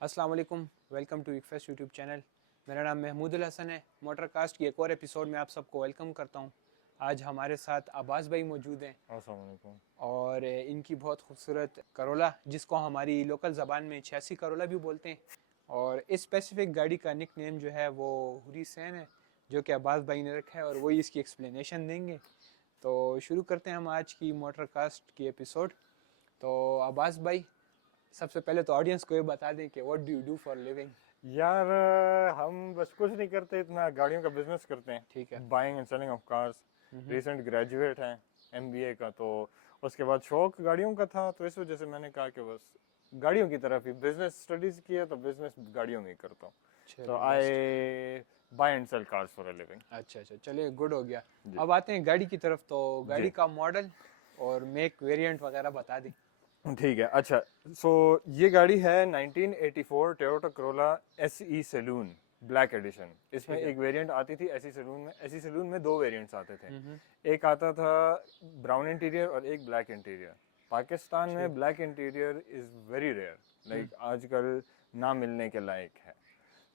अस्सलाम वालेकुम, welcome to इकफेस्ट YouTube channel. मेरा नाम महमूदुल हसन है। मोटरकास्ट की एक और एपिसोड में आप सबको वेलकम करता हूँ। आज हमारे साथ अब्बास भाई मौजूद हैं अस्सलाम वालेकुम। और इनकी बहुत खूबसूरत करोला, जिसको हमारी लोकल ज़बान में 86 करोला भी बोलते हैं, और इस स्पेसिफिक गाड़ी का निक नेम जो है वो हुरीसैन है, जो कि अब्बास भाई ने रखा है और वही इसकी एक्सप्लेनेशन देंगे। तो शुरू करते हैं हम आज की मोटरकास्ट की एपिसोड। तो अब्बास भाई, सबसे पहले तो ऑडियंस को ये बता दें कि what do you do for living. यार हम बस कुछ नहीं करते, इतना गाड़ियों का बिजनेस करते ठीक है। हैं, buying and selling of cars. Hmm. Recent graduate हैं एमबीए का, तो उसके बाद शौक गाड़ियों का था, तो इस वजह से मैंने कहा कि बस गाड़ियों की तरफ ही बिजनेस स्टडीज किया, तो बिजनेस गाड़ियों में ही करता हूँ। तो चलिए best. I buy and sell cars for a living. अच्छा अच्छा, चलिए गुड हो गया। जी अब आते हैं गाड़ी की तरफ। तो गाड़ी जी का मॉडल और मेक वेरिएंट वगैरह बता दें। ठीक है। अच्छा, सो ये गाड़ी है 1984 Toyota Corolla SE saloon black edition. इसमें ठीक है। एक वेरिएंट आती थी एसई सैलून में। एसई सैलून में दो वेरिएंट्स आते थे। हम्म। एक आता था ब्राउन इंटीरियर और एक ब्लैक इंटीरियर। पाकिस्तान ठीक। में black interior is very rare, hmm. Like आजकल ना मिलने के लायक है।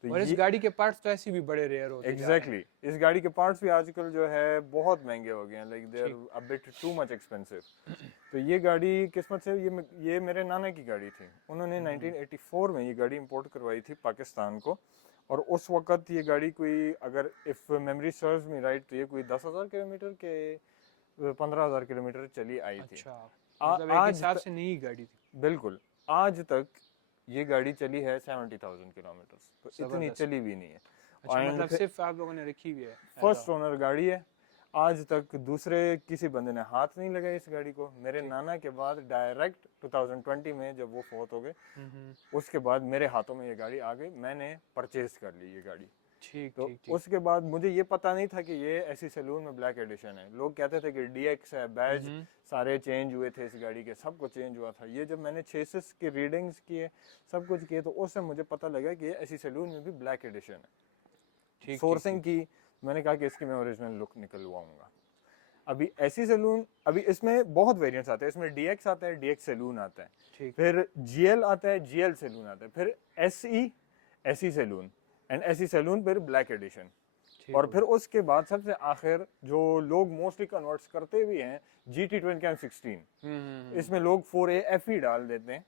तो और इस ये गाड़ी के पार्ट्स तो ऐसे भी बड़े रेयर होते जा रहे हैं। एग्जैक्टली इस गाड़ी के पार्ट्स भी आजकल जो है बहुत महंगे हो गए हैं, लाइक दे आर ठीक। A bit too much expensive. तो ये गाड़ी किस्मत से ये मेरे नाना की गाड़ी थी। उन्होंने हम्म। 1984 में ये गाड़ी इंपोर्ट करवाई थी पाकिस्तान को। और उस वक्त ये गाड़ी कोई, अगर if memory serves me right, तो ये कोई 10,000 किलोमीटर के 15,000 किलोमीटर चली आई थी। अच्छा, मतलब एक आज हिसाब से नई गाड़ी थी। बिल्कुल। आज तक ये गाड़ी चली है 70,000 किलोमीटर, तो इतनी ज़बरदस्त। चली भी नहीं अच्छा, है। मतलब एंड सिर्फ आप लोगों ने रखी हुई है एज फर्स्ट अ। ओनर गाड़ी है। आज तक दूसरे किसी बंदे ने हाथ नहीं लगाया इस गाड़ी को। मेरे ठीक। नाना के बाद डायरेक्ट 2020 में जब वो फौत हो गए, हम्म। उसके बाद मेरे हाथों में ये गाड़ी आ गई, मैंने परचेज कर ली ये गाड़ी। ठीक तो ठीक ठीक। उसके बाद मुझे ये पता नहीं था कि ये ऐसी सैलून में ब्लैक एडिशन है। लोग कहते थे कि डीएक्स है, बैज हम्म। सारे चेंज हुए थे इस गाड़ी के, सब कुछ चेंज हुआ था। ये जब मैंने चेसिस की रीडिंग्स किए, सब कुछ किए, तो उससे मुझे पता लगा कि ये ऐसी सैलून में भी ब्लैक एडिशन है। ठीक ठीक सोर्सिंग ठीक। की, मैंने कहा कि इसकी मैं ओरिजिनल लुक निकलवाऊंगा। अभी ऐसी सैलून, अभी इसमें बहुत वेरिएंट्स आते हैं। इसमें डीएक्स आता है, डीएक्स सैलून आता है, ठीक फिर जीएल आता है, जीएल सैलून आता है, फिर SE, SE saloon, and SE saloon, फिर ब्लैक एडिशन। ठीक और हो फिर गया। उसके बाद सबसे आखिर जो लोग मोस्टली कन्वर्ट्स करते भी हैं, जी टी 20 इसमें लोग 4A FE डाल देते हैं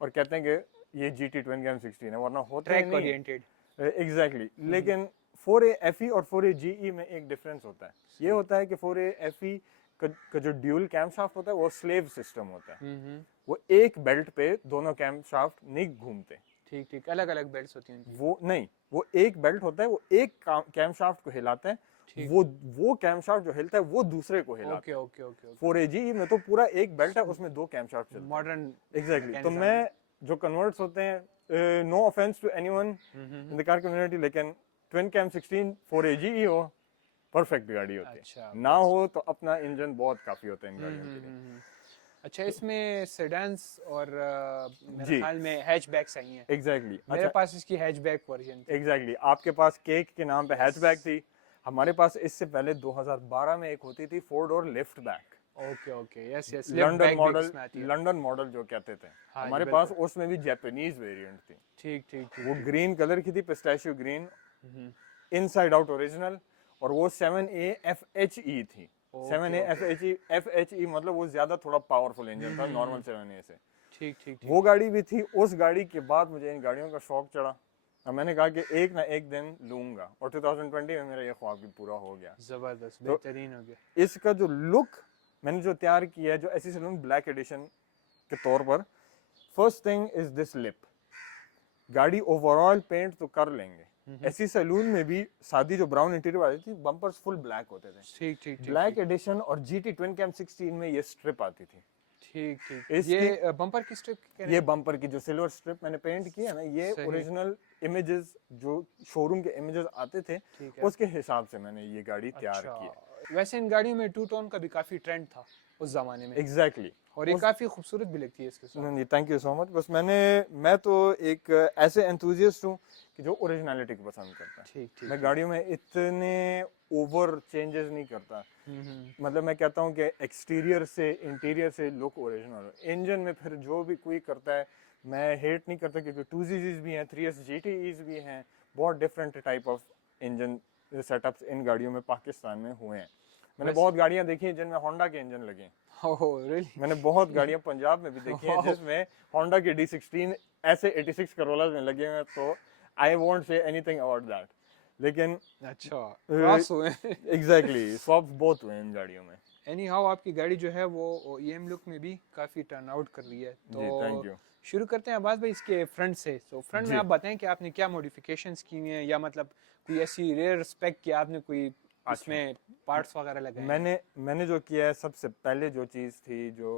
और कहते हैं कि ये जी टी 20 है, वरना होता ही ट्रैक नहीं ओरिएंटेड। है। एग्जैक्टली। लेकिन 4A FE और 4AGE में एक डिफरेंस होता है। ये सही। होता है कि 4A FE का जो ड्यूल कैम शाफ्ट होता है वो स्लेव सिस्टम होता है। वो एक बेल्ट पे दोनों कैम शाफ्ट नहीं घूमते। ठीक ठीक, अलग अलग बेल्ट्स होती हैं उनकी। वो नहीं, वो एक बेल्ट होता है, वो एक कैम शाफ्ट को हिलाता है। ठीक। वो कैम शाफ्ट जो हिलता है वो दूसरे को ओके हिलाता है। Okay okay okay. 4AGE में तो पूरा एक बेल्ट है, उसमें दो कैम शाफ्ट चलते हैं। Modern exactly. तो मैकेनिज्म है। मैं, जो कन्वर्ट्स होते हैं, no offence to anyone in the car community, लेकिन ट्विन कैम 16 4AGE हो, परफेक्ट गाड़ी होती अच्छा है। ना बेस्ट। हो तो अपना इंजन बहुत काफी होता है इन गाड़ियों के लिए। अच्छा, तो इसमें सेडान्स और मेरे जी ख्याल में हैचबैक्स आई हैं। एग्जैक्टली। मेरे अच्छा, पास इसकी हैचबैक वर्जन थी। एग्जैक्टली आपके पास केक के नाम पे यस। हैचबैक थी। हमारे पास इससे पहले 2012 में एक होती थी 4 door lift back, okay okay, yes yes, lift London back भी मॉडल, इसमें आती है। लंदन मॉडल जो कहते थे। हाँ जी हमारे पास बिल्कुल। उसमें भी जापानीज वेरिएंट थी। ठीक ठीक ठीक वो ठीक। ग्रीन कलर की थी, pistachio green, hmm. Inside out original. और वो 7AFHE थी। Okay 7A okay. FHE मतलब वो ज्यादा थोड़ा पावरफुल इंजन था नॉर्मल 7A से। ठीक ठीक ठीक। वो गाड़ी भी थी। उस गाड़ी के बाद मुझे इन गाड़ियों का शौक चढ़ा और मैंने कहा कि एक ना एक दिन लूंगा, और 2020 में मेरा ये ख्वाब भी पूरा हो गया। ज़बरदस्त, तो बेहतरीन हो गया। इसका जो लुक मैंने जो तैयार किया है, जो ऐसी सैलून ब्लैक एडिशन के तौर पर, first thing is this lip. गाड़ी ओवरऑल पेंट तो कर लेंगे, ऐसी सैलून में भी सादी जो ब्राउन इंटीरियर वाली थी, बम्पर्स फुल ब्लैक होते थे। ठीक ठीक ठीक ब्लैक ठीक एडिशन और जीटी ट्विन कैम 16 में ये स्ट्रिप आती थी। ठीक ठीक। इसकी, ये बम्पर की स्ट्रिप कह रहे ये हैं? बम्पर की जो सिल्वर स्ट्रिप मैंने पेंट की है ना, ये सही। ओरिजिनल इमेजेस जो शोरूम के इमेजेस आते थे, ठीक है। उसके हिसाब से मैंने ये गाड़ी तैयार अच्छा, की है। वैसे इन गाड़ियों में टू टोन का भी काफ़ी ट्रेंड था उस ज़माने में, एग्जैक्टली और ये उस काफ़ी खूबसूरत भी लगती है इसके साथ। नहीं, थैंक यू सो मच। बस मैं तो एक ऐसे एंथुजियस्ट हूँ कि जो ओरिजिनलिटी को पसंद करता है। ठीक ठीक मैं ठीक। गाड़ियों में इतने ओवर चेंजेस नहीं करता। मतलब मैं कहता हूँ कि एक्सटीरियर से इंटीरियर से लुक ओरिजिनल हो, इंजन में फिर जो भी कोई करता है मैं हेट नहीं करता क्योंकि 2GZs भी हैं, 3S GTEs भी हैं, बहुत different type of engine setups इन गाड़ियों में पाकिस्तान में हुए हैं। मैंने बहुत गाड़ियां देखी हैं जिनमें होंडा के इंजन लगे हैं। Oh really? मैंने बहुत गाड़ियां पंजाब में भी देखी हैं जिसमें होंडा के D16 ऐसे 86 करोलास में लगे हुए हैं, तो I won't say anything about that. लेकिन अच्छा, क्रॉस हुए। एग्जैक्टली स्वैप्स बहुत हुए हैं इन गाड़ियों में। एनी हाउ आपकी गाड़ी जो है वो ईएम लुक में भी काफ़ी टर्न आउट कर रही है। जी थैंक तो यू। शुरू करते हैं अब्बास भाई इसके फ्रंट से। तो फ्रंट में जी आप बताएं कि आपने क्या मॉडिफिकेशंस की हुई हैं, या मतलब कोई ऐसी रेयर स्पेक कि आपने कोई अच्छा, इसमें पार्ट्स वगैरह लगाए हैं? मैंने जो किया है, सबसे पहले जो चीज़ थी जो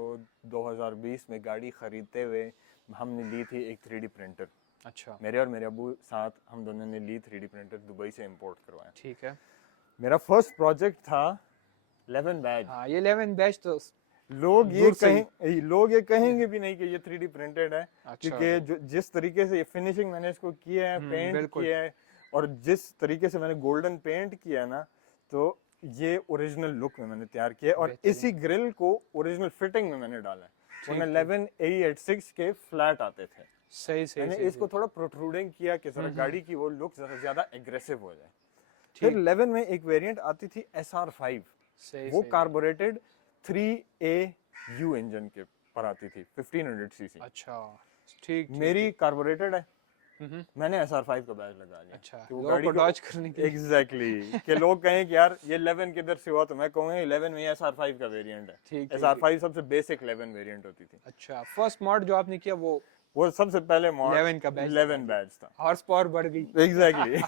2020 में गाड़ी खरीदते हुए हमने ली थी, एक 3D प्रिंटर। अच्छा, मेरे और मेरे अबू साथ हम दोनों ने ली 3D प्रिंटर, दुबई से इंपोर्ट करवाया। ठीक है। मेरा फर्स्ट प्रोजेक्ट था 11 बैज। हाँ, ये 11 बैच तो लोग ये दूर से ही। लोग ये कहेंगे भी नहीं कि ये 3D प्रिंटेड है, अच्छा, क्योंकि जो जिस तरीके से ये फिनिशिंग मैंने इसको किया है, पेंट बिल्कुल। किया है, और जिस तरीके से मैंने गोल्डन पेंट किया है ना, तो ये ओरिजिनल लुक में मैंने तैयार किया है। और बेहतरीन। इसी ग्रिल को ओरिजिनल फिटिंग में मैंने डाला है। वरना ठीक, 11 AE86 के फ्लैट आते थे, सही सही मैंने सही इसको थोड़ा प्रोट्रूडिंग किया कि जरा गाड़ी की वो लुक जरा ज्यादा एग्रेसिव हो जाए। ठीक। फिर 11 में एक वेरिएंट आती थी SR5, सही वो सही। कार्बोरेटेड 3AU इंजन के पर आती थी, 1500 सीसी। अच्छा, ठीक ठीक। मेरी कार्बोरेटेड है, हम्म, मैंने SR5 का बैच लगा लिया। अच्छा, कि वो लोगों गाड़ी को को डॉज करने के लिए। एग्जैक्टली कि लोग कहें कि यार ये 11 किधर से हुआ, तो मैं कहूँगा 11 में SR5 का वेरिएंट है। ठीक ठीक। SR5 सबसे बेसिक 11 वेरिएंट होती थी। अच्छा, फर्स्ट मॉड जो आपने किया वो सबसे पहले मॉडल 11 का बैच 11 बैच था। हॉर्स पावर बढ़ गई। एग्जैक्टली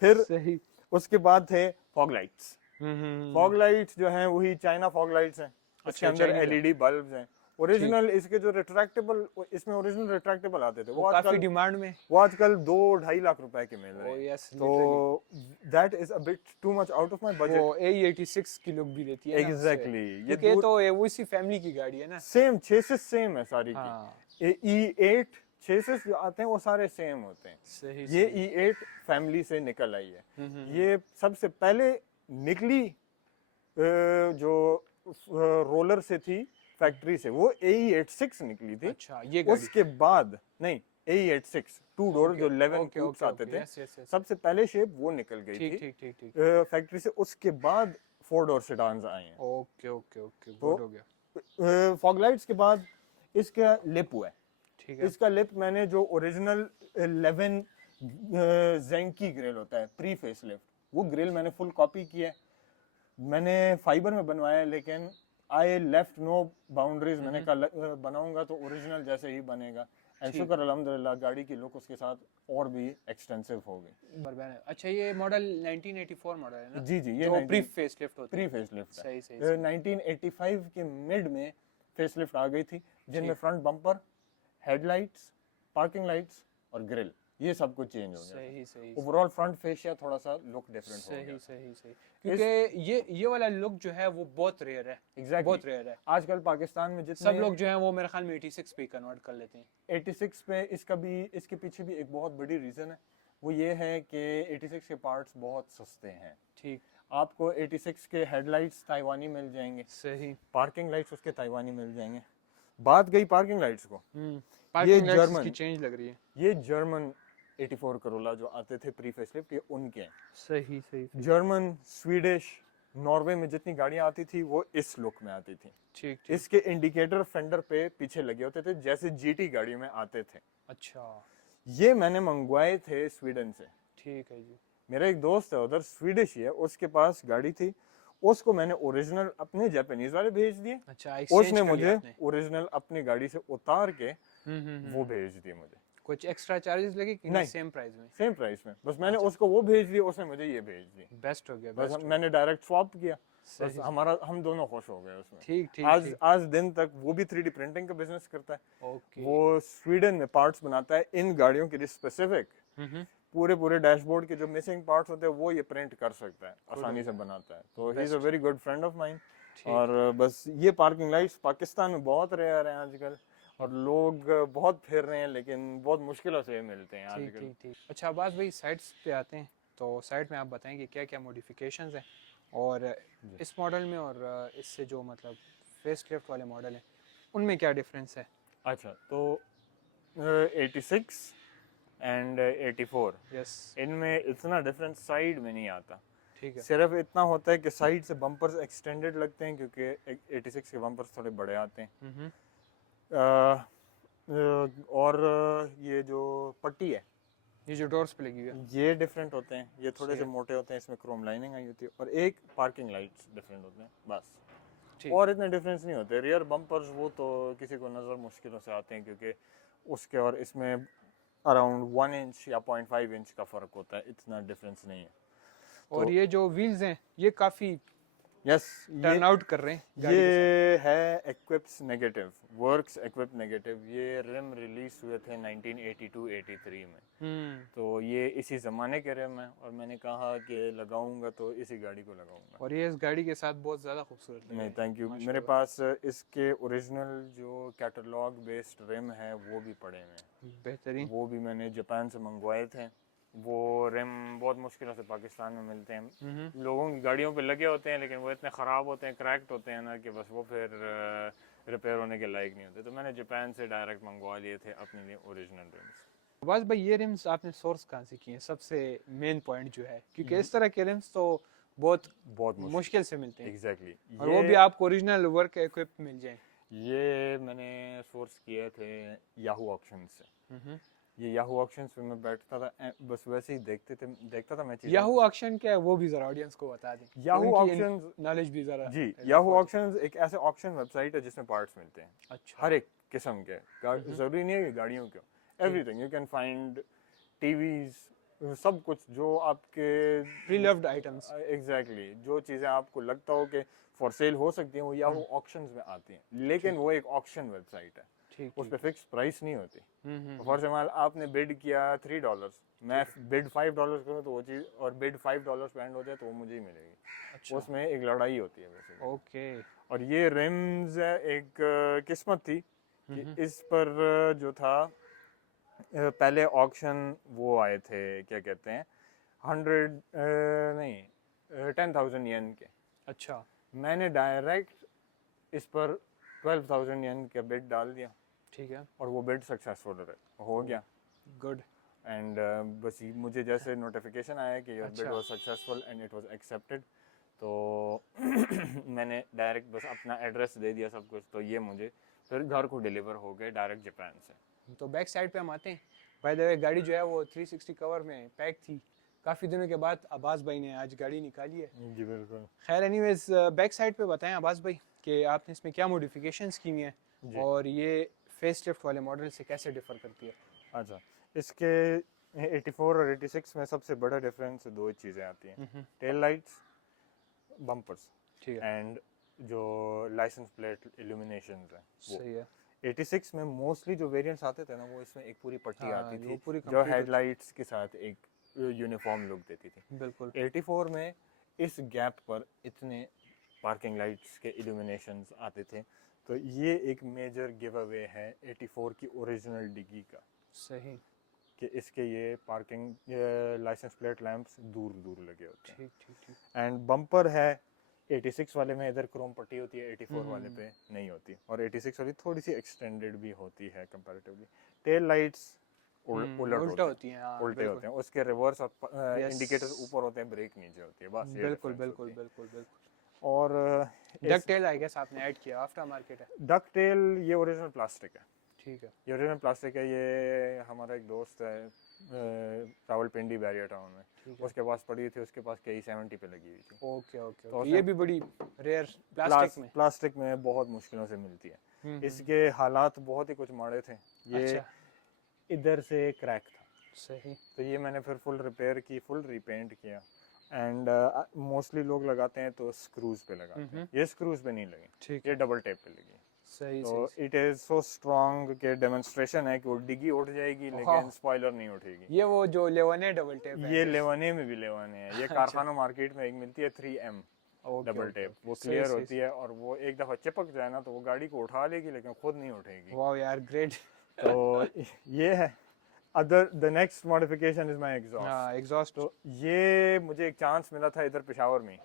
फिर सही। उसके बाद थे फॉग लाइट्स। हम्म। फॉग लाइट्स जो हैं वही चाइना फॉग लाइट्स हैं, इसके अच्छा, अंदर Chinese है। LED बल्ब्स हैं। ओरिजिनल इसके जो रिट्रैक्टेबल, इसमें ओरिजिनल रिट्रैक्टेबल आते थे, वो काफी डिमांड में। वो आजकल 2-2.5 लाख रुपए के मिल रहे ओ हैं। यस, तो that is a bit too much out of my वो बजट। A86 की लुक भी देती है ना उससे। एग्जैक्टली क्योंकि ये तो वो इसी फैमिली की गाड़ी है ना। सेम चेसिस सेम है सारी की। हाँ, E8 चेसिस जो आते हैं वो सारे सेम होते हैं। सही ये सही। E8 फैमिली से निकल आई है। हम्म। ये सबसे पहले निकली जो रोलर से थी फैक्ट्री से, वो AE86 निकली थी। अच्छा, ये गाड़ी। उसके बाद नहीं, AE86 टू डोर जो 11 ओके कूप्स ओके आते ओके, थे, यस यस यस। सबसे पहले शेप वो निकल गई ठीक थी ठीक ठीक ठीक। फैक्ट्री से। उसके बाद 4 डोर सेडान्स आए हैं। ओके ओके ओके, तो गुड हो गया। फॉग लाइट्स के बाद इसका लिप हुआ है। ठीक है। इसका लिप मैंने जो ओरिजिनल 11 ज़ेंकी ग्रिल होता है प्री फेस लिफ्ट, वो ग्रिल मैंने फुल कॉपी किया है। मैंने फाइबर में बनवाया है, लेकिन आई लेफ्ट नो बाउंड्रीज। मैंने कहा बनाऊंगा तो ओरिजिनल जैसे ही बनेगा। एंड शुक्र अल्हम्दुलिल्लाह गाड़ी की लुक उसके साथ और भी एक्सटेंसिव हो गई। अच्छा, ये मॉडल 1984 मॉडल है ना? जी ये जो प्री फेसलिफ्ट होती प्री है। फेसलिफ्ट है। सही सही। 1985 के मिड में फेसलिफ्ट आ गई थी, जिनमें ठीक। Front bumper, headlights, parking lights और ग्रिल, ये सब कुछ चेंज हो गया। सही सही ओवरऑल फ्रंट फेशिया थोड़ा सा लुक डिफरेंट हो सही गया। सही सही। क्योंकि ये वाला लुक जो है वो बहुत रेयर है। एग्जैक्टली बहुत रेयर है। आजकल पाकिस्तान में जितने सब लोग जो है वो मेरे ख्याल में 86 पे कन्वर्ट कर लेते हैं। 86 पे इसके पीछे भी एक बहुत बड़ी रीजन है। वो ये है कि 86 के पार्ट्स बहुत सस्ते हैं। ठीक। आपको 86 के हेडलाइट्स ताइवानी मिल जाएंगे, सही। पार्किंग लाइट्स उसके ताइवानी मिल जाएंगे। बात गई पार्किंग लाइट्स को, पार्किंग लाइट्स जर्मन की चेंज लग रही है। ये जर्मन 84 करोला जो आते थे प्री फेसलिफ्ट, ये उनके हैं। सही सही। जर्मन, स्वीडिश, नॉर्वे में जितनी गाड़ियां आती थी वो इस लुक में आती थी। ठीक ठीक। इसके इंडिकेटर फेंडर पे पीछे लगे होते थे, जैसे GT गाड़ियों में आते थे। अच्छा, ये मैंने मंगवाए थे स्वीडन से। ठीक है जी। मेरा एक दोस्त है उधर, स्वीडिश ही है, उसके पास गाड़ी थी, उसको मैंने ओरिजिनल अपने जापानीज वाले भेज दिए, अच्छा, उसने मुझे ओरिजिनल अपनी गाड़ी से उतार के वो भेज दिए मुझे। कुछ एक्स्ट्रा चार्जेस लगे कि नहीं? सेम प्राइस में? सेम प्राइस में। बस मैंने उसको वो भेज दिया, उसने मुझे ये भेज दी। बेस्ट हो गया। बस मैंने डायरेक्ट स्वैप किया, बस हम दोनों खुश हो गए उसमें। ठीक ठीक। आज दिन तक वो भी 3D प्रिंटिंग का बिजनेस करता है। ओके। वो स्वीडन में पार्ट्स बनाता है इन गाड़ियों के लिए स्पेसिफिक। पूरे डैशबोर्ड के जो मिसिंग पार्ट्स होते हैं वो ये प्रिंट कर सकता है, आसानी से बनाता है। तो he is a very good friend of mine. और बस ये पार्किंग लाइट्स पाकिस्तान में बहुत रेयर हैं आजकल, और लोग बहुत फिर रहे हैं, लेकिन बहुत मुश्किलों से मिलते हैं आजकल। ठीक ठीक। अच्छा अब्बास भाई, साइड्स पे आते हैं, तो साइड में आप बताएंगे क्या क्या मॉडिफिकेशंस हैं, और इस मॉडल में और इससे जो मतलब फेस लिफ्ट वाले मॉडल हैं उनमें क्या डिफरेंस है? अच्छा, तो 86 एंड 84, यस, इनमें इतना डिफरेंस साइड में नहीं आता। ठीक है। सिर्फ इतना होता है कि साइड से बम्पर्स एक्सटेंडेड लगते हैं क्योंकि 86 के बम्पर्स थोड़े बड़े आते हैं। हम्म, और ये जो पट्टी है ये जो डोर्स पे लगी हुई है, ये डिफरेंट होते हैं, ये थोड़े सही से है। मोटे होते हैं, इसमें क्रोम लाइनिंग आई होती है, और एक पार्किंग लाइट्स डिफरेंट होते हैं बस। ठीक। और इतने डिफरेंस नहीं होते। रियर बम्पर्स वो तो किसी को नज़र मुश्किलों से आते हैं क्योंकि उसके और इसमें अराउंड 1 इंच या 0.5 इंच का फ़र्क होता है, इतना डिफरेंस नहीं है। और तो ये जो व्हील्स हैं ये काफी यस, टर्न आउट कर रहे हैं गाड़ी के ये है इक्विप्स नेगेटिव, वर्क्स इक्विप नेगेटिव। ये रिम रिलीज हुए थे 1982-83 में, साथ। तो ये इसी ज़माने के रिम है, और मैंने कहा कि लगाऊंगा तो इसी गाड़ी को लगाऊंगा। और ये इस गाड़ी के साथ बहुत ज़्यादा खूबसूरत लग रहे नहीं हैं, थैंक यू, मेरे माशाल्लाह। पास इसके ओरिजिनल जो कैटलॉग बेस्ड रिम है वो भी पड़े हुए हैं। बेहतरीन। वो भी मैंने जापान से मंगवाए थे। वो रिम बहुत मुश्किलों से पाकिस्तान में मिलते हैं, लोगों की गाड़ियों पे लगे होते हैं, लेकिन वो इतने ख़राब होते हैं, क्रैक्ड होते हैं ना, कि बस वो फिर रिपेयर होने के लायक नहीं होते। तो मैंने जापान से डायरेक्ट मंगवा लिए थे अपने लिए ओरिजिनल रिम्स। बस भाई, ये रिम्स आपने सोर्स कहाँ से किए हैं, सबसे मेन पॉइंट जो है, क्योंकि इस तरह के रिम्स तो बहुत बहुत मुश्किल से मिलते हैं, एग्जैक्टली और वो भी आपको ओरिजिनल वर्क इक्विप मिल जाए। ये मैंने सोर्स किए थे याहू ऑक्शन से। ये याहू ऑक्शंस पे मैं बैठता था, बस वैसे ही देखता था मैं चीज़ें। याहू ऑक्शन क्या है वो भी जरा ऑडियंस को बता दें, याहू ऑक्शंस, नॉलेज भी जरा। जी, याहू ऑक्शंस एक ऐसे ऑक्शन वेबसाइट है जिसमें पार्ट्स मिलते हैं, अच्छा। हर एक किस्म के। जरूरी नहीं है कि गाड़ियों के, everything you can find, TVs, सब कुछ जो आपके प्री लव्ड आइटम्स। एग्जैक्टली जो चीज़ें आपको लगता हो कि फॉर सेल हो सकती हैं, वो याहू ऑक्शंस में आती हैं, लेकिन वो एक ऑक्शन वेबसाइट है, ठीक, उस पर फिक्स प्राइस नहीं होती। हम्म, फॉर एग्जाम्पल आपने बिड किया $3, मैं बिड $5 करूँ तो वो चीज़, और बिड $5 पे एंड हो जाए तो वो मुझे ही मिलेगी। अच्छा, उसमें एक लड़ाई होती है वैसे। ओके। और ये रिम्स एक किस्मत थी कि इस पर जो था पहले ऑक्शन वो आए थे, क्या कहते हैं, 100 नहीं 10,000 येन के। अच्छा, मैंने डायरेक्ट इस पर 12,000 येन का बिड डाल दिया, ठीक है, और वो बिड सक्सेसफुल हो गया। गुड। एंड बस मुझे जैसे नोटिफिकेशन आया कि योर बिड अच्छा। Was successful and it was accepted, तो मैंने डायरेक्ट बस अपना एड्रेस दे दिया सब कुछ, तो ये मुझे फिर घर को डिलीवर हो गए डायरेक्ट जापान से। तो बैक साइड पे हम आते हैं। बाय द वे, गाड़ी जो है वो 360 कवर में पैक थी, काफ़ी दिनों के बाद अब्बास भाई ने आज गाड़ी निकाली है। जी बिल्कुल। खैर एनीवेज, बैक साइड पे बताएं अब्बास भाई कि आपने इसमें क्या मॉडिफिकेशंस की हुई हैं, जी। और ये फेस लिफ्ट वाले मॉडल से कैसे डिफर करती है। अच्छा, इसके 84 और 86 में सबसे बड़ा डिफरेंस दो चीज़ें आती हैं, टेल लाइट्स, बम्पर्स, ठीक है, एंड जो लाइसेंस प्लेट इल्यूमिनेशंस हैं वो। सही है। 86 में मोस्टली जो वेरिएंट्स आते थे ना, वो इसमें एक पूरी पट्टी हाँ, आती वो थी पूरी जो complete हेडलाइट्स के साथ एक यूनिफॉर्म लुक देती थी। बिल्कुल। 84 में इस गैप पर इतने पार्किंग लाइट्स के इल्यूमिनेशंस आते थे, तो ये एक मेजर गिव अवे है 84 की ओरिजिनल डिगी का, सही। कि इसके ये पार्किंग लाइसेंस प्लेट लैंप्स दूर दूर लगे होते हैं। ठीक ठीक ठीक। एंड बम्पर है 86 वाले में इधर क्रोम पट्टी होती है, 84 वाले पे नहीं होती, और 86 वाली थोड़ी सी एक्सटेंडेड भी होती है कंपैरेटिवली। टेल लाइट्स उल्टा होती हैं, हाँ, उल्टे बिल्कुल। होते हैं, उसके रिवर्स Yes. इंडिकेटर्स ऊपर होते हैं, ब्रेक नीचे होती है, बस ये बिल्कुल difference बिल्कुल होती है। बिल्कुल बिल्कुल। और डक टेल आई गेस आपने ऐड किया, आफ्टर मार्केट है। डक टेल ये ओरिजिनल प्लास्टिक है, ठीक है, ये ओरिजिनल प्लास्टिक है। ये हमारा एक दोस्त है रावलपिंडी बैरियर टाउन में, ठीक है। उसके पास पड़ी थी, उसके पास KE 70 पे लगी हुई थी। ओके ओके तो ओके, ये भी बड़ी रेयर प्लास्टिक में। प्लास्टिक में बहुत मुश्किलों से मिलती है। इसके हालात बहुत ही कुछ माड़े थे, ये अच्छा, इधर से क्रैक था, सही। तो ये मैंने फिर फुल रिपेयर की, फुल रीपेंट किया। एंड मोस्टली लोग लगाते हैं तो स्क्रूज पे लगाते हैं, ये स्क्रूज पे नहीं लगी, ठीक ये है, डबल टेप पे लगी। सही तो सही। इट इज सो स्ट्रॉन्ग के डेमोन्स्ट्रेशन है कि वो डिगी उठ जाएगी लेकिन स्पॉइलर नहीं उठेगी। ये वो जो लेवने डबल टेप है, ये लेवाने में भी लेवाने है, ये कारखाना मार्केट में एक मिलती है 3M डबल टेप, वो क्लियर होती है, और वो एक दफ़ा चिपक जाए ना तो वो गाड़ी को उठा लेगी लेकिन खुद नहीं उठेगी। वाह यार, ग्रेट। तो ये है। Other the next modification is my exhaust. हाँ, एग्जॉस्ट। तो ये मुझे एक चांस मिला था इधर पेशावर में,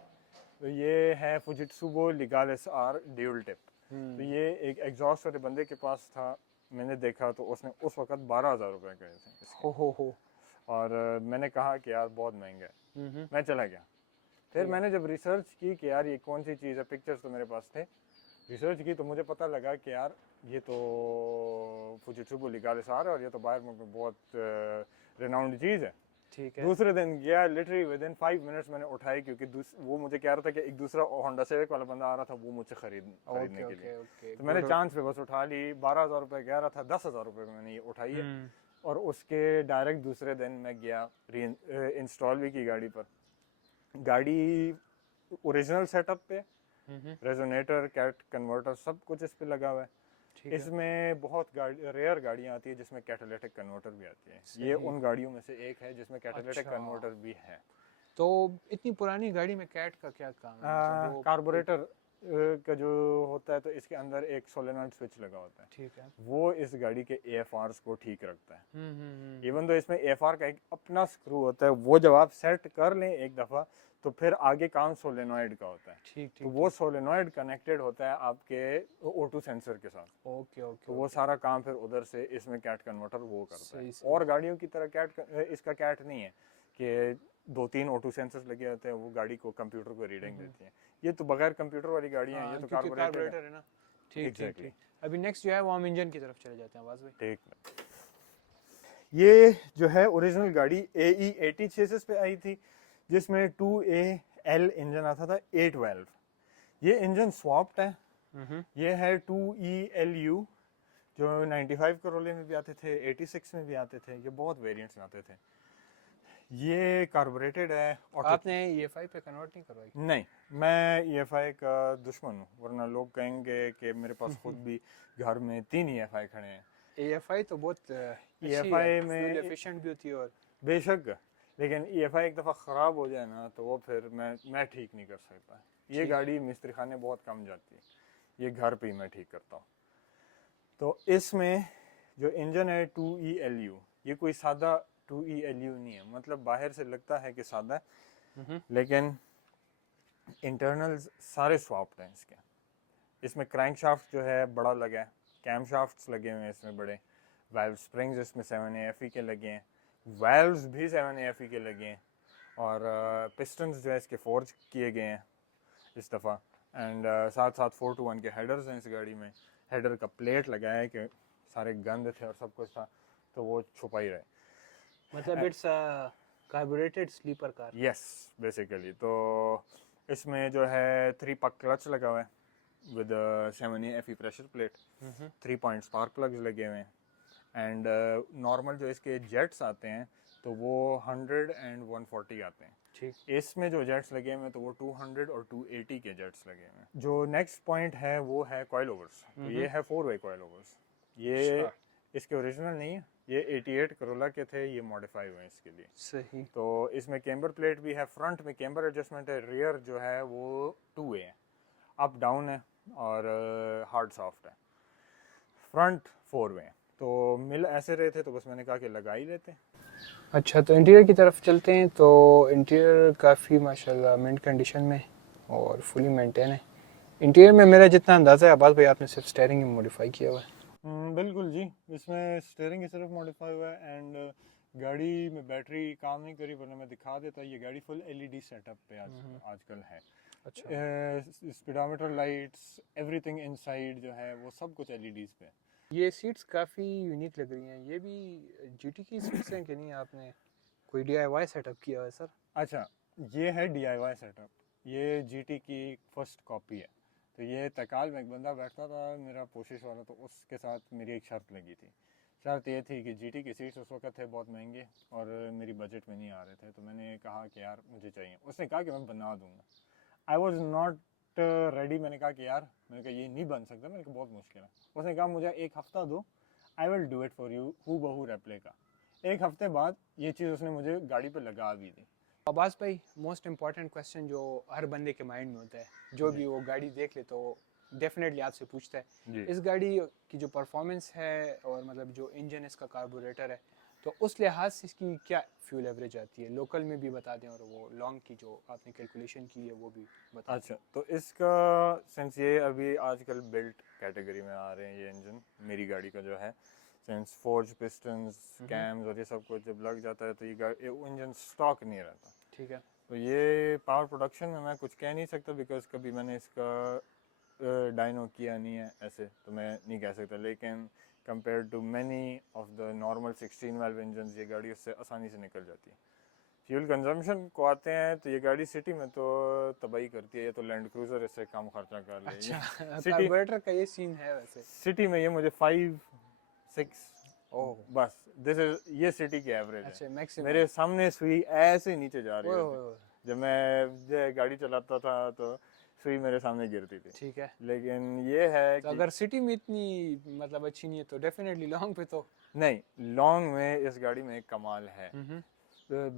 तो ये है फुजित्सु लिगालिस आर ड्यूल टिप। तो ये एक एग्जॉस्ट वाले बंदे के पास था, मैंने देखा तो उसने उस वक्त 12,000 रुपये कहे थे इसके। हो। और मैंने कहा कि यार बहुत महंगा है, मैं चला गया। फिर मैंने जब रिसर्च की कि यार ये कौन सी चीज़ है, पिक्चर्स तो मेरे पास थे, रिसर्च की तो मुझे पता लगा कि यार ये तो फुजित्सु लिगालिस है और ये तो बाहर में बहुत रिनाउंड चीज़ है। ठीक है। दूसरे दिन गया, लिटरली विद इन 5 मिनट्स मैंने उठाई, क्योंकि वो मुझे कह रहा था कि एक दूसरा होंडा सिविक वाला बंदा आ रहा था, वो मुझसे खरीदने के लिए। ओके तो मैंने चांस पे बस उठा ली। 12,000 रुपये कह रहा था, 10,000 रुपये में मैंने ये उठाई है। और उसके डायरेक्ट दूसरे दिन मैं गया, इंस्टॉल भी की गाड़ी पर। गाड़ी ओरिजिनल सेटअप पे, रेजोनेटर, कैट कन्वर्टर सब कुछ इस पे लगा हुआ है। इसमें बहुत रेयर गाड़ियाँ आती है जिसमें कैटालिटिक कन्वर्टर भी आती है। ये उन गाड़ियों में से एक है जिसमें कैटालिटिक कन्वर्टर भी है। तो इतनी पुरानी गाड़ी में कैट का क्या काम है? कार्बोरेटर का जो होता है, तो इसके अंदर एक सोलेनॉइड स्विच लगा होता है। ठीक है। वो इस गाड़ी के AFRs को ठीक रखता है। इवन तो इसमें AFR का एक अपना स्क्रू होता है, वो जब आप सेट कर लें एक दफ़ा तो फिर आगे काम सोलेनॉइड का होता है। ठीक। तो वो सोलेनॉइड कनेक्टेड होता है आपके O2 सेंसर के साथ। ओके। तो वो सारा काम फिर उधर से इसमें कैट कन्वर्टर वो करता है। सही। और गाड़ियों की तरह इसका कैट नहीं है कि 2-3 O2 सेंसर्स लगे होते हैं, वो गाड़ी को कंप्यूटर को रीडिंग देती हैं। ये तो बगैर कंप्यूटर वाली गाड़ियां हैं, ये तो कार्बोरेटर है ना। ठीक। अभी नेक्स्ट जो है वो हम इंजन की तरफ चले जाते हैं आवाज भाई। ठीक। ये जो है ओरिजिनल गाड़ी AE80 चेसिस पे आई थी, जिसमें 2AL इंजन आता था 8 वाल्व। ये इंजन स्वैप्ड है। ये है 2ELU जो 95 करोले में भी आते थे, 86 में भी आते थे, ये बहुत वेरिएंट्स आते थे। ये कार्बोरेटेड है। आपने EFI पे कन्वर्ट नहीं करवाई? नहीं, मैं EFI का दुश्मन हूँ, वरना लोग कहेंगे कि मेरे पास खुद भी घर में 3 EFI खड़े हैं। EFI तो बहुत EFI में एफिशिएंट भी होती है और बेशक, लेकिन EFI एक दफ़ा ख़राब हो जाए ना तो वो फिर मैं ठीक नहीं कर सकता। ये गाड़ी मिस्त्री खाने बहुत कम जाती है, ये घर पे ही मैं ठीक करता हूँ। तो इसमें जो इंजन है 2ELU, ये कोई सादा 2ELU नहीं है, मतलब बाहर से लगता है कि सादा है, लेकिन इंटरनल्स सारे स्वैप्ड हैं इसके। इसमें क्रैंक शाफ्ट जो है बड़ा लगा है, कैम शाफ्ट्स लगे हुए हैं इसमें बड़े, वाल्व स्प्रिंग्स इसमें 7AFE के लगे हैं, वाल्व्स भी 7AFE के लगे हैं, और पिस्टन्स जो है इसके फोर्ज किए गए हैं इस दफ़ा। एंड साथ साथ 4-to-1 के हेडर्स हैं इस गाड़ी में। हेडर का प्लेट लगाया है कि सारे गंद थे और सब कुछ था तो वो छुपा ही रहे। मतलब it's carburetted sleeper car. Yes, basically. तो इसमें जो है 3-puck क्लच लगा हुआ है with 7AFE pressure plate, 3 point spark plugs लगे हुए हैं। एंड नॉर्मल जो इसके जेट्स आते हैं तो वो 100 एंड 140 आते हैं। ठीक। इसमें जो जेट्स लगे हुए हैं तो वो 200 और 280 के जेट्स लगे हुए हैं। जो नेक्स्ट पॉइंट है वो है कॉइल ओवर्स। तो ये है 4-way कॉइल ओवर्स। ये इसके ओरिजिनल नहीं है, ये 88 करोला के थे, ये मॉडिफाई हुए हैं इसके लिए। सही। तो इसमें कैम्बर प्लेट भी है, फ्रंट में कैम्बर एडजस्टमेंट है, रियर जो है वो 2-way है, अप डाउन है और हार्ड सॉफ्ट है। फ्रंट 4-way है। तो मिल ऐसे रहे थे तो बस मैंने कहा कि लगा ही लेते हैं। अच्छा, तो इंटीरियर की तरफ चलते हैं। तो इंटीरियर काफ़ी माशाल्लाह मिंट कंडीशन में और फुली मेंटेन है। इंटीरियर में मेरा जितना अंदाज़ा है अब्बास भाई, आपने सिर्फ स्टीयरिंग ही मॉडिफाई किया हुआ है। बिल्कुल जी, इसमें स्टीयरिंग ही सिर्फ मॉडिफाई हुआ है। एंड गाड़ी में बैटरी काम नहीं करी, वरना मैं दिखा देता। ये गाड़ी फुल LED सेटअप पे आजकल है। अच्छा। स्पीडोमीटर लाइट्स, एवरीथिंग इनसाइड जो है वो सब कुछ LEDs पे। ये सीट्स काफ़ी यूनिक लग रही हैं। ये भी GT की सीट्स हैं कि नहीं? आपने कोई DIY सेटअप किया है सर? अच्छा, ये है DIY सेटअप। ये GT की फर्स्ट कॉपी है। तो ये तकाल में एक बंदा बैठता था मेरा पोशिश वाला, तो उसके साथ मेरी एक शर्त लगी थी। शर्त ये थी कि GT की सीट्स उस वक्त थे बहुत महंगे और मेरी बजट में नहीं आ रहे थे, तो मैंने कहा कि यार मुझे चाहिए। उसने कहा कि मैं बना दूंगा। I was not ready. मैंने कहा कि यार, मैंने कहा ये नहीं बन सकता, मैंने कहा बहुत मुश्किल है। उसने कहा मुझे 1 हफ्ता दो, I will do it for you, हू बहू रेप्लिका। 1 हफ्ते बाद ये चीज़ उसने मुझे गाड़ी पे लगा भी दी। अब्बास भाई, मोस्ट इम्पॉर्टेंट क्वेश्चन जो हर बंदे के माइंड में होता है, जो भी वो गाड़ी देख ले तो डेफिनेटली आपसे पूछता है, इस गाड़ी की जो परफॉर्मेंस है और मतलब जो इंजन इसका कार्बोरेटर है तो उस लिहाज से इसकी क्या फ्यूल एवरेज आती है, लोकल में भी बता दें और वो लॉन्ग की जो आपने कैलकुलेशन की है वो भी बता दें। अच्छा, तो इसका सिंस ये अभी आजकल बिल्ट कैटेगरी में आ रहे हैं ये इंजन, मेरी गाड़ी का जो है, सिंस फोर्ज पिस्टन्स कैम्स और ये सब कुछ जब लग जाता है तो ये इंजन स्टॉक नहीं रहता। ठीक है। तो ये पावर प्रोडक्शन में मैं कुछ कह नहीं सकता बिकॉज कभी मैंने इसका डायनो किया नहीं है ऐसे, तो मैं नहीं कह सकता, लेकिन compare to many of the normal 16 valve engine ये गाड़ी उससे आसानी से निकल जाती है। फ्यूल कंजम्पशन को आते हैं तो ये गाड़ी सिटी में तो तबाही करती है, ये तो लैंड क्रूजर इससे कम खर्चा कर ले। अच्छा, सिटी कार्बोरेटर का ये सीन है वैसे। सिटी में ये मुझे 5-6 ओह, बस, ये सिटी की एवरेज अच्छा है। मैक्सिमम। मेरे सामने सुई ऐसे नीचे जा रही ओए होती, ओए ओए, जब मैं गाड़ी चलाता था तो सुई मेरे सामने गिरती थी। ठीक है। लेकिन ये है तो कि अगर सिटी में इतनी मतलब अच्छी नहीं है तो डेफिनेटली लॉन्ग पे तो। नहीं, लॉन्ग में इस गाड़ी में एक कमाल है। हम्म,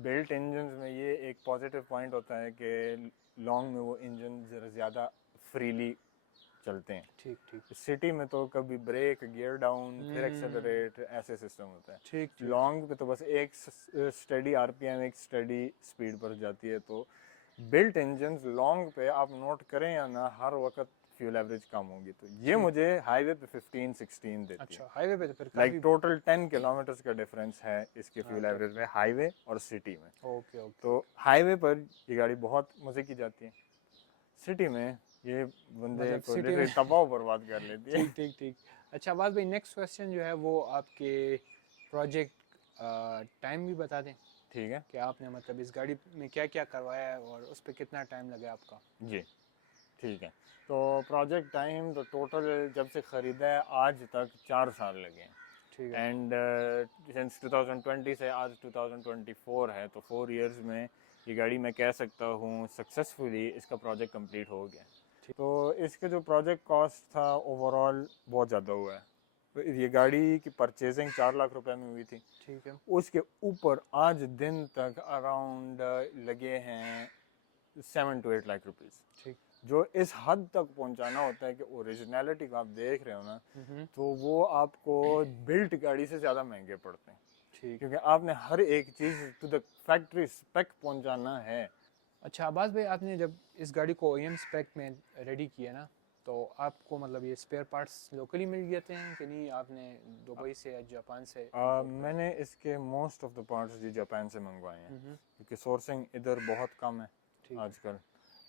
बिल्ट इंजन में ये एक पॉजिटिव पॉइंट होता है कि लॉन्ग में वो इंजन ज़रा ज़्यादा फ्रीली चलते हैं। ठीक ठीक सिटी में तो कभी ब्रेक, गियर डाउन, फिर एक्सेलरेट, ऐसे सिस्टम होता है। ठीक ठीक। लॉन्ग पे तो बस एक स्टेडी आरपीएम, एक स्टेडी स्पीड पर जाती है। तो बिल्ट इंजन लॉन्ग पे आप नोट करें या ना, हर वक्त फ्यूल एवरेज कम होगी। तो ये मुझे हाईवे पे 15-16 देती है। अच्छा, हाईवे पे तो फिर लाइक काफी। टोटल 10 किलोमीटर का डिफरेंस है इसके फ्यूल अच्छा, एवरेज में, हाईवे और सिटी में। Okay okay. तो हाईवे पर ये गाड़ी बहुत मज़े की जाती है, सिटी में ये बंदे मतलब को सिटी लिटरली में तबाह बर्बाद कर लेती है। ठीक ठीक ठीक। अच्छा बात भाई, नेक्स्ट क्वेश्चन जो है वो आपके प्रोजेक्ट टाइम भी बता दें ठीक है कि आपने मतलब इस गाड़ी में क्या क्या करवाया है और उस पर कितना टाइम लगा आपका। जी, ठीक है। तो प्रोजेक्ट टाइम तो टोटल जब से ख़रीदा है आज तक 4 साल लगे हैं। ठीक है। एंड सिंस 2020 से आज 2024 है, तो 4 इयर्स में ये गाड़ी मैं कह सकता हूँ सक्सेसफुली इसका प्रोजेक्ट कंप्लीट हो गया। तो इसके जो प्रोजेक्ट कॉस्ट था ओवरऑल बहुत ज़्यादा हुआ है। तो ये गाड़ी की परचेजिंग 4 लाख रुपए में हुई थी। ठीक है। उसके ऊपर आज दिन तक अराउंड लगे हैं 7 to 8 लाख रुपीज़, ठीक। जो इस हद तक पहुंचाना होता है कि ओरिजिनलिटी को आप देख रहे हो ना, तो वो आपको बिल्ट गाड़ी से ज़्यादा महंगे पड़ते हैं, ठीक। क्योंकि आपने हर एक चीज़ टू द फैक्ट्री स्पेक पहुंचाना है। अच्छा अब्बास भाई, आपने जब इस गाड़ी को ओईएम स्पेक में रेडी किया ना, तो आपको मतलब ये स्पेयर पार्ट्स लोकली मिल जाते हैं कि नहीं, आपने दुबई से या जापान से import करे? मैंने इसके मोस्ट ऑफ द पार्ट्स जी जापान से मंगवाए हैं, हम्म, क्योंकि सोर्सिंग इधर बहुत कम है ठीक। आजकल,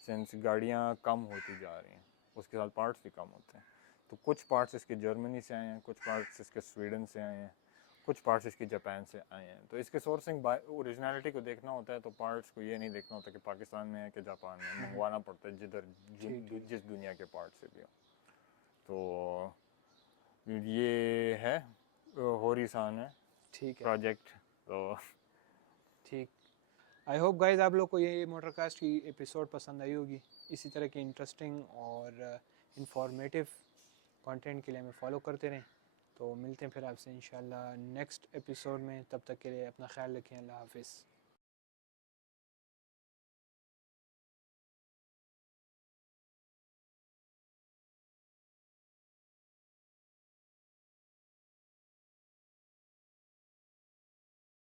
सिंस गाड़ियाँ कम होती जा रही हैं, उसके साथ पार्ट्स भी कम होते हैं। तो कुछ पार्ट्स इसके जर्मनी से आए हैं, कुछ पार्ट्स इसके स्वीडन से आए हैं, कुछ पार्ट्स इसकी जापान से आए हैं। तो इसके सोर्सिंग ओरिजिनलिटी को देखना होता है, तो पार्ट्स को ये नहीं देखना होता कि पाकिस्तान में है कि जापान में, मंगवाना पड़ता है जिधर ठीक। जिस दुनिया के पार्ट से भी हो। तो ये है होरीसान है ठीक है। प्रोजेक्ट। तो ठीक। आई होप गाइज आप लोग को ये मोटरकास्ट की एपिसोड पसंद आई होगी। इसी तरह के इंटरेस्टिंग और इंफॉर्मेटिव कंटेंट के लिए हमें फॉलो करते रहें। तो मिलते हैं फिर आपसे इंशाल्लाह नेक्स्ट एपिसोड में, तब तक के लिए अपना ख्याल रखें। अल्लाह हाफिज़।